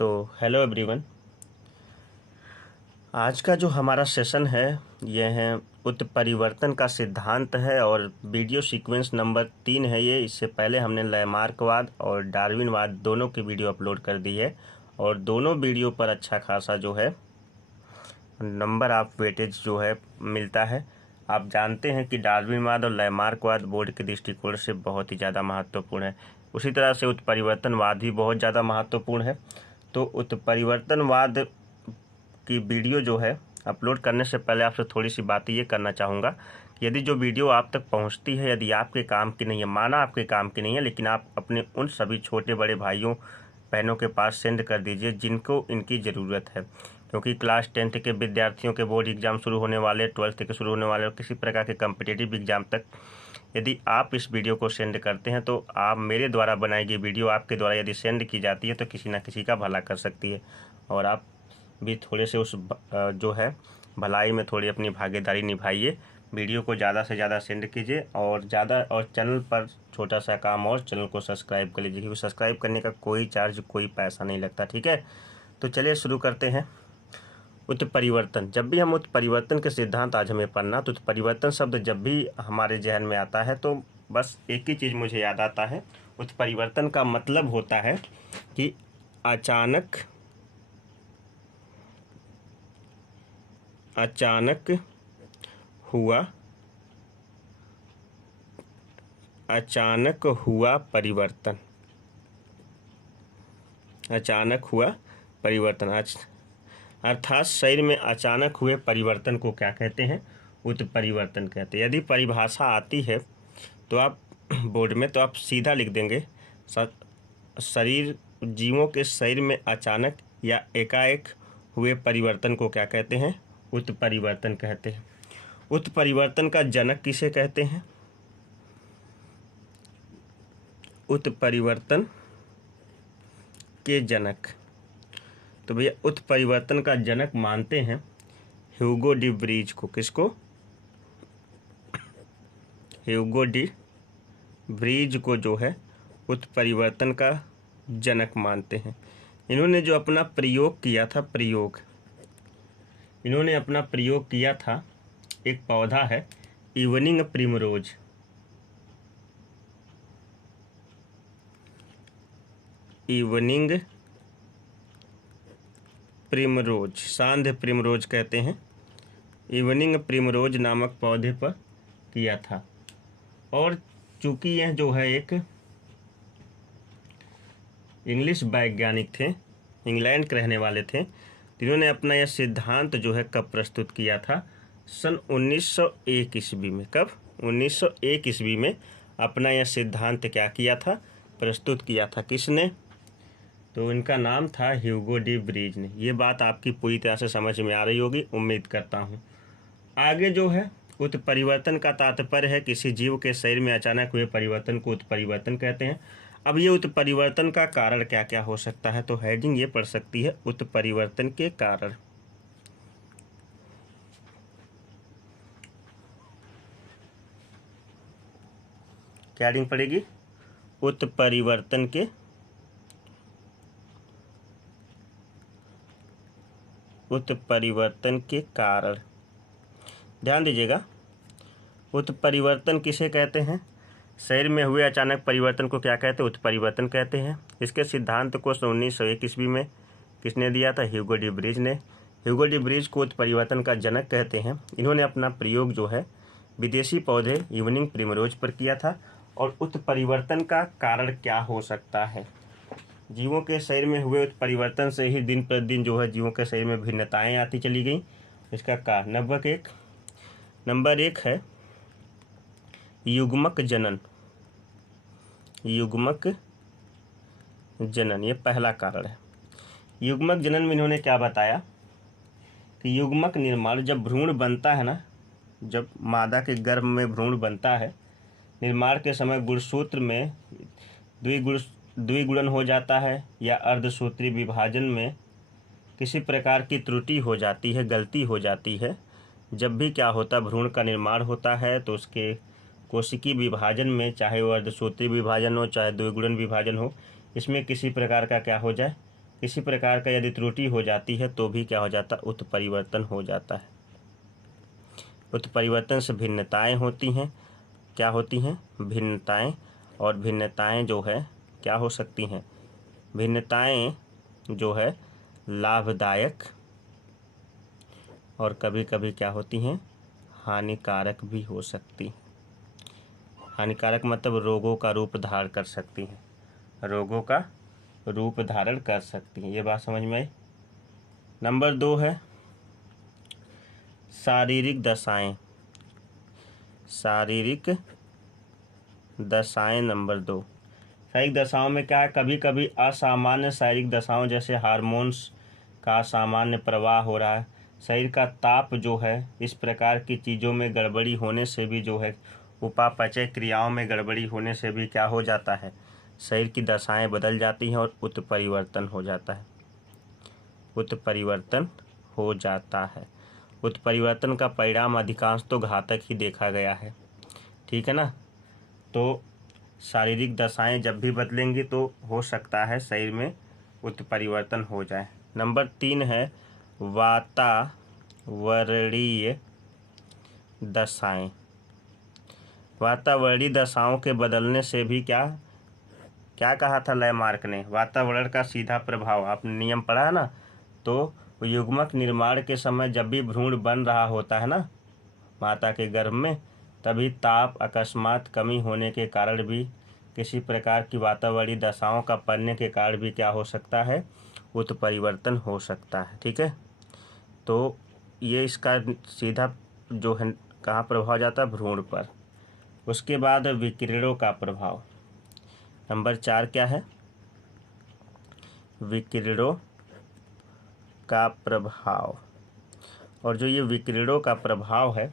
तो hello everyone. आज का जो हमारा सेशन है यह है उत्परिवर्तन का सिद्धांत है और वीडियो सीक्वेंस नंबर 3 है ये। इससे पहले हमने लैमार्कवाद और डार्विनवाद दोनों की वीडियो अपलोड कर दी है और दोनों वीडियो पर अच्छा खासा जो है नंबर ऑफ वेटेज जो है मिलता है। आप जानते हैं कि डार्विनवाद और लैमार्कवाद बोर्ड के दृष्टिकोण से बहुत ही ज़्यादा महत्वपूर्ण है। उसी तरह से उत्परिवर्तनवाद भी बहुत ज़्यादा महत्वपूर्ण है। तो उत्परिवर्तनवाद की वीडियो जो है अपलोड करने से पहले आपसे थोड़ी सी बात ये करना चाहूँगा कि यदि जो वीडियो आप तक पहुँचती है यदि आपके काम की नहीं है, माना आपके काम की नहीं है, लेकिन आप अपने उन सभी छोटे बड़े भाइयों बहनों के पास सेंड कर दीजिए जिनको इनकी ज़रूरत है। क्योंकि क्लास 10th के विद्यार्थियों के बोर्ड एग्ज़ाम शुरू होने वाले, 12th के शुरू होने वाले और किसी प्रकार के कम्पिटिटिव एग्ज़ाम तक यदि आप इस वीडियो को सेंड करते हैं तो आप मेरे द्वारा बनाई गई वीडियो आपके द्वारा यदि सेंड की जाती है तो किसी न किसी का भला कर सकती है और आप भी थोड़े से उस जो है भलाई में थोड़ी अपनी भागीदारी निभाइए। वीडियो को ज़्यादा से ज़्यादा सेंड कीजिए और चैनल पर छोटा सा काम और चैनल को सब्सक्राइब कर लीजिए, क्योंकि सब्सक्राइब करने का कोई चार्ज कोई पैसा नहीं लगता। ठीक है, तो चलिए शुरू करते हैं। उत्परिवर्तन, जब भी हम उत्परिवर्तन के सिद्धांत आज हमें पढ़ना, तो उत्परिवर्तन शब्द जब भी हमारे जहन में आता है तो बस एक ही चीज़ मुझे याद आता है। उत्परिवर्तन का मतलब होता है कि अचानक हुआ परिवर्तन। अर्थात शरीर में अचानक हुए परिवर्तन को क्या कहते हैं? उत्परिवर्तन कहते हैं। यदि परिभाषा आती है तो आप बोर्ड में तो आप सीधा लिख देंगे जीवों के शरीर में अचानक या एकाएक हुए परिवर्तन को क्या कहते हैं? उत्परिवर्तन कहते हैं। उत्परिवर्तन का जनक किसे कहते हैं? उत्परिवर्तन के जनक, तो भैया उत्परिवर्तन का जनक मानते हैं ह्यूगो डी व्रीज को। किसको? ह्यूगो डी व्रीज को जो है उत्परिवर्तन का जनक मानते हैं। इन्होंने जो अपना प्रयोग किया था एक पौधा है इवनिंग प्रिमरोज, सांध्य प्रिमरोज कहते हैं। इवनिंग प्रिमरोज नामक पौधे पर किया था और चूंकि यह जो है एक इंग्लिश वैज्ञानिक थे, इंग्लैंड के रहने वाले थे, जिन्होंने अपना यह सिद्धांत जो है कब प्रस्तुत किया था? सन 1901 ईस्वी में। कब? 1901 ईस्वी में अपना यह सिद्धांत क्या किया था? प्रस्तुत किया था। किसने? तो इनका नाम था ह्यूगो डी व्रीज ने। ये बात आपकी पूरी तरह से समझ में आ रही होगी, उम्मीद करता हूँ। आगे जो है उत्परिवर्तन का तात्पर्य है किसी जीव के शरीर में अचानक हुए परिवर्तन को उत्परिवर्तन कहते हैं। अब ये उत्परिवर्तन का कारण क्या क्या हो सकता है? तो हेडिंग ये पड़ सकती है उत्परिवर्तन के कारण। क्या हेडिंग पड़ेगी? उत्परिवर्तन के कारण। ध्यान दीजिएगा, उत्परिवर्तन किसे कहते हैं? शरीर में हुए अचानक परिवर्तन को क्या कहते हैं? उत्परिवर्तन कहते हैं। इसके सिद्धांत को 1901 ईस्वी में किसने दिया था? ह्यूगो डी व्रीज ने। ह्यूगो डी व्रीज को उत्परिवर्तन का जनक कहते हैं। इन्होंने अपना प्रयोग जो है विदेशी पौधे इवनिंग प्रिमरोज पर किया था। और उत्परिवर्तन का कारण क्या हो सकता है? जीवों के शरीर में हुए उत्परिवर्तन से ही दिन प्रतिदिन जो है जीवों के शरीर में भिन्नताएं आती चली गई। इसका कारण नंबर एक है युग्मक जनन। ये पहला कारण है। युग्मक जनन में इन्होंने क्या बताया कि युग्मक निर्माण, जब भ्रूण बनता है ना, जब मादा के गर्भ में भ्रूण बनता है, निर्माण के समय गुणसूत्र में द्विगुणन हो जाता है या अर्धसूत्री विभाजन में किसी प्रकार की त्रुटि हो जाती है, गलती हो जाती है। जब भी क्या होता, भ्रूण का निर्माण होता है तो उसके कोशिकी विभाजन में, चाहे वो अर्धसूत्री विभाजन हो चाहे द्विगुणन विभाजन हो, इसमें किसी प्रकार का क्या हो जाए, किसी प्रकार का यदि त्रुटि हो जाती है तो भी क्या हो जाता है, उत्परिवर्तन हो जाता है। उत्परिवर्तन से भिन्नताएं होती हैं। क्या होती हैं? भिन्नताएं। और भिन्नताएं जो है क्या हो सकती हैं? भिन्नताएं जो है लाभदायक और कभी कभी क्या होती हैं, हानिकारक भी हो सकती हैं। हानिकारक मतलब रोगों का रूप धारण कर सकती हैं, रोगों का रूप धारण कर सकती हैं। ये बात समझ में आई। नंबर 2 है शारीरिक दशाएं। शारीरिक दशाएं नंबर 2। शारीरिक दशाओं में क्या है, कभी कभी असामान्य शारीरिक दशाओं जैसे हार्मोन्स का असामान्य प्रवाह हो रहा है, शरीर का ताप जो है, इस प्रकार की चीज़ों में गड़बड़ी होने से भी जो है, उपापचय क्रियाओं में गड़बड़ी होने से भी क्या हो जाता है, शरीर की दशाएं बदल जाती हैं और उत्परिवर्तन हो जाता है। उत्परिवर्तन हो जाता है। उत्परिवर्तन का परिणाम अधिकांश तो घातक ही देखा गया है। ठीक है ना। तो शारीरिक दशाएं जब भी बदलेंगी तो हो सकता है शरीर में उत्परिवर्तन हो जाए। नंबर 3 है वातावरणीय दशाएं। वातावरणीय दशाओं के बदलने से भी क्या क्या कहा था लैमार्क ने, वातावरण का सीधा प्रभाव। आपने नियम पढ़ा है ना। तो युग्मक निर्माण के समय जब भी भ्रूण बन रहा होता है ना माता के गर्भ में, तभी ताप अकस्मात कमी होने के कारण भी, किसी प्रकार की वातावरणीय दशाओं का पड़ने के कारण भी क्या हो सकता है, उत्परिवर्तन हो सकता है। ठीक है। तो ये इसका सीधा जो है कहाँ प्रभाव जाता है, भ्रूण पर। उसके बाद विकिरणों का प्रभाव। नंबर 4 क्या है, विकिरणों का प्रभाव। और जो ये विकिरणों का प्रभाव है,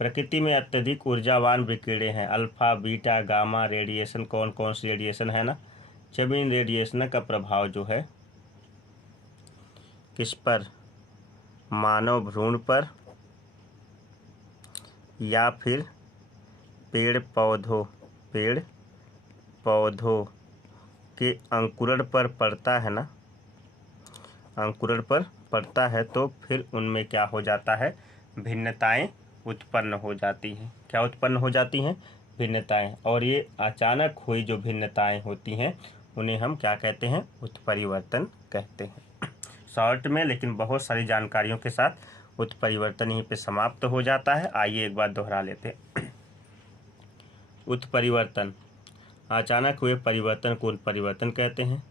प्रकृति में अत्यधिक ऊर्जावान विकिरण हैं। अल्फा बीटा गामा रेडिएशन, कौन कौन सी रेडिएशन है ना, जब इन रेडिएशन का प्रभाव जो है किस पर, मानव भ्रूण पर या फिर पेड़ पौधों के अंकुरण पर पड़ता है ना, अंकुरण पर पड़ता है, तो फिर उनमें क्या हो जाता है, भिन्नताएं उत्पन्न हो जाती हैं। क्या उत्पन्न हो जाती हैं, भिन्नताएं। और ये अचानक हुई जो भिन्नताएं होती हैं उन्हें हम क्या कहते हैं, उत्परिवर्तन कहते हैं। शॉर्ट में लेकिन बहुत सारी जानकारियों के साथ उत्परिवर्तन यहीं पे समाप्त हो जाता है। आइए एक बार दोहरा लेते हैं। उत्परिवर्तन, अचानक हुए परिवर्तन को उत्परिवर्तन कहते हैं।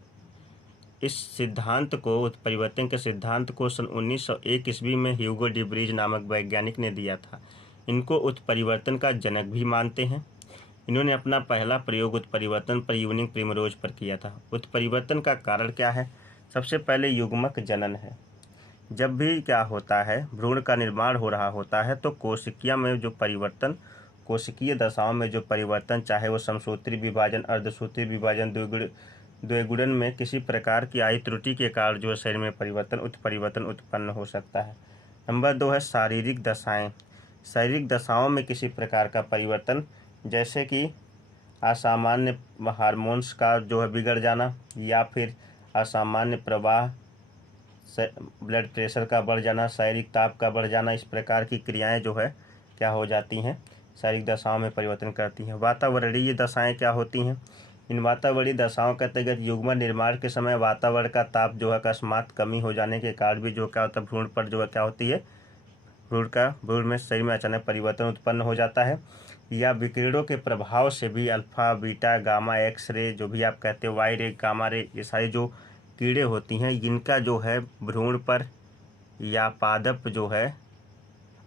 इस सिद्धांत को, उत्परिवर्तन के सिद्धांत को सन 1901 ईस्वी में ह्यूगो डी ब्रीज नामक वैज्ञानिक ने दिया था। इनको उत्परिवर्तन का जनक भी मानते हैं। इन्होंने अपना पहला प्रयोग उत्परिवर्तन पर यूनिंग प्रिमरोज पर किया था। उत्परिवर्तन का कारण क्या है, सबसे पहले युग्मक जनन है। जब भी क्या होता है, भ्रूण का निर्माण हो रहा होता है, तो कोशिकीय में जो परिवर्तन, कोशिकीय दशाओं में जो परिवर्तन, चाहे वो समसूत्री विभाजन, अर्धसूत्री विभाजन, द्विगुणन में किसी प्रकार की आई त्रुटि के कारण जो शरीर में उत्परिवर्तन उत्पन्न हो सकता है। नंबर 2 है शारीरिक दशाएं। शारीरिक दशाओं में किसी प्रकार का परिवर्तन, जैसे कि असामान्य हार्मोन्स का जो है बिगड़ जाना, या फिर असामान्य प्रवाह, ब्लड प्रेशर का बढ़ जाना, शारीरिक ताप का बढ़ जाना, इस प्रकार की क्रियाएं जो है क्या हो जाती हैं, शारीरिक दशाओं में परिवर्तन करती हैं। वातावरणीय दशाएं क्या होती हैं, इन वातावरणीय दशाओं के अंतर्गत युग्मन निर्माण के समय वातावरण का ताप जो है अकस्मात कमी हो जाने के कारण भी जो क्या होता है, भ्रूण पर जो है क्या होती है, भ्रूण में शरीर में अचानक परिवर्तन उत्पन्न हो जाता है। या विकिरणों के प्रभाव से भी alpha beta gamma X ray, जो भी आप कहते हैं वाई रे गामा रे, ये सारी जो कीड़े होती हैं, इनका जो है भ्रूण पर या पादप जो है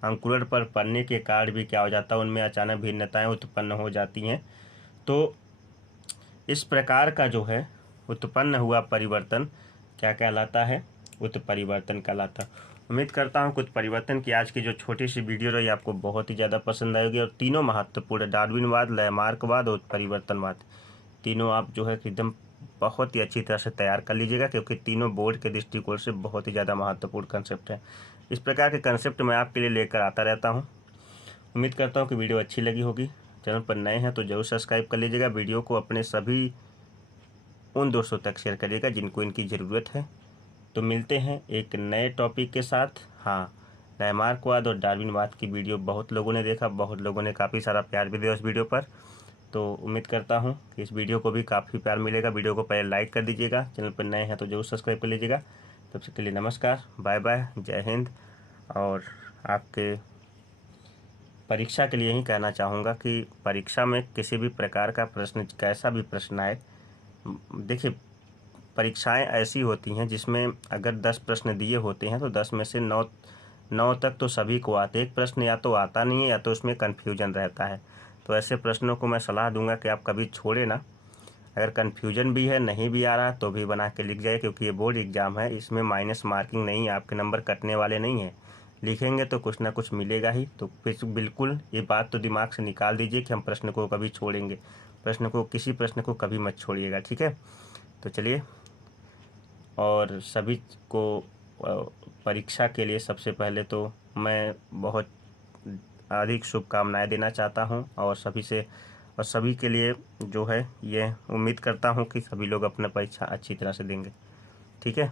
अंकुरण पर पड़ने के कारण भी क्या हो जाता है, उनमें अचानक भिन्नताएं उत्पन्न हो जाती हैं। तो इस प्रकार का जो है उत्पन्न हुआ परिवर्तन क्या कहलाता है, उत्परिवर्तन कहलाता है। उम्मीद करता हूँ कि उत्परिवर्तन की आज की जो छोटी सी वीडियो रही आपको बहुत ही ज़्यादा पसंद आएगी। और तीनों महत्वपूर्ण, डार्विनवाद, लैमार्कवाद और उत्परिवर्तनवाद, तीनों आप जो है एकदम बहुत ही अच्छी तरह से तैयार कर लीजिएगा, क्योंकि तीनों बोर्ड के दृष्टिकोण से बहुत ही ज़्यादा महत्वपूर्ण कंसेप्ट है। इस प्रकार के कंसेप्ट मैं आपके लिए लेकर आता रहता हूँ। उम्मीद करता हूँ कि वीडियो अच्छी लगी होगी। चैनल पर नए हैं तो जरूर सब्सक्राइब कर लीजिएगा। वीडियो को अपने सभी उन दोस्तों तक शेयर करिएगा जिनको इनकी ज़रूरत है। तो मिलते हैं एक नए टॉपिक के साथ। हाँ, लैमार्कवाद और डार्विनवाद की वीडियो बहुत लोगों ने देखा, बहुत लोगों ने काफ़ी सारा प्यार भी दिया उस वीडियो पर। तो उम्मीद करता हूँ कि इस वीडियो को भी काफ़ी प्यार मिलेगा। वीडियो को पहले लाइक कर दीजिएगा, चैनल पर नए हैं तो जरूर सब्सक्राइब कर लीजिएगा। तब तक के लिए नमस्कार, बाय बाय, जय हिंद। और आपके परीक्षा के लिए यही कहना चाहूँगा कि परीक्षा में किसी भी प्रकार का प्रश्न, कैसा भी प्रश्न आए, देखिए परीक्षाएं ऐसी होती हैं जिसमें अगर 10 प्रश्न दिए होते हैं तो 10 में से 9 तक तो सभी को आते। एक प्रश्न या तो आता नहीं है या तो उसमें कन्फ्यूजन रहता है। तो ऐसे प्रश्नों को मैं सलाह दूंगा कि आप कभी छोड़े ना। अगर कन्फ्यूजन भी है, नहीं भी आ रहा तो भी बना के लिख जाए, क्योंकि ये बोर्ड एग्ज़ाम है, इसमें माइनस मार्किंग नहीं है, आपके नंबर कटने वाले नहीं हैं। लिखेंगे तो कुछ ना कुछ मिलेगा ही। तो बिल्कुल ये बात तो दिमाग से निकाल दीजिए कि हम प्रश्न को कभी छोड़ेंगे। किसी प्रश्न को कभी मत छोड़िएगा, ठीक है। तो चलिए, और सभी को परीक्षा के लिए सबसे पहले तो मैं बहुत अधिक शुभकामनाएं देना चाहता हूं, और सभी के लिए जो है ये उम्मीद करता हूं कि सभी लोग अपना परीक्षा अच्छी तरह से देंगे, ठीक है।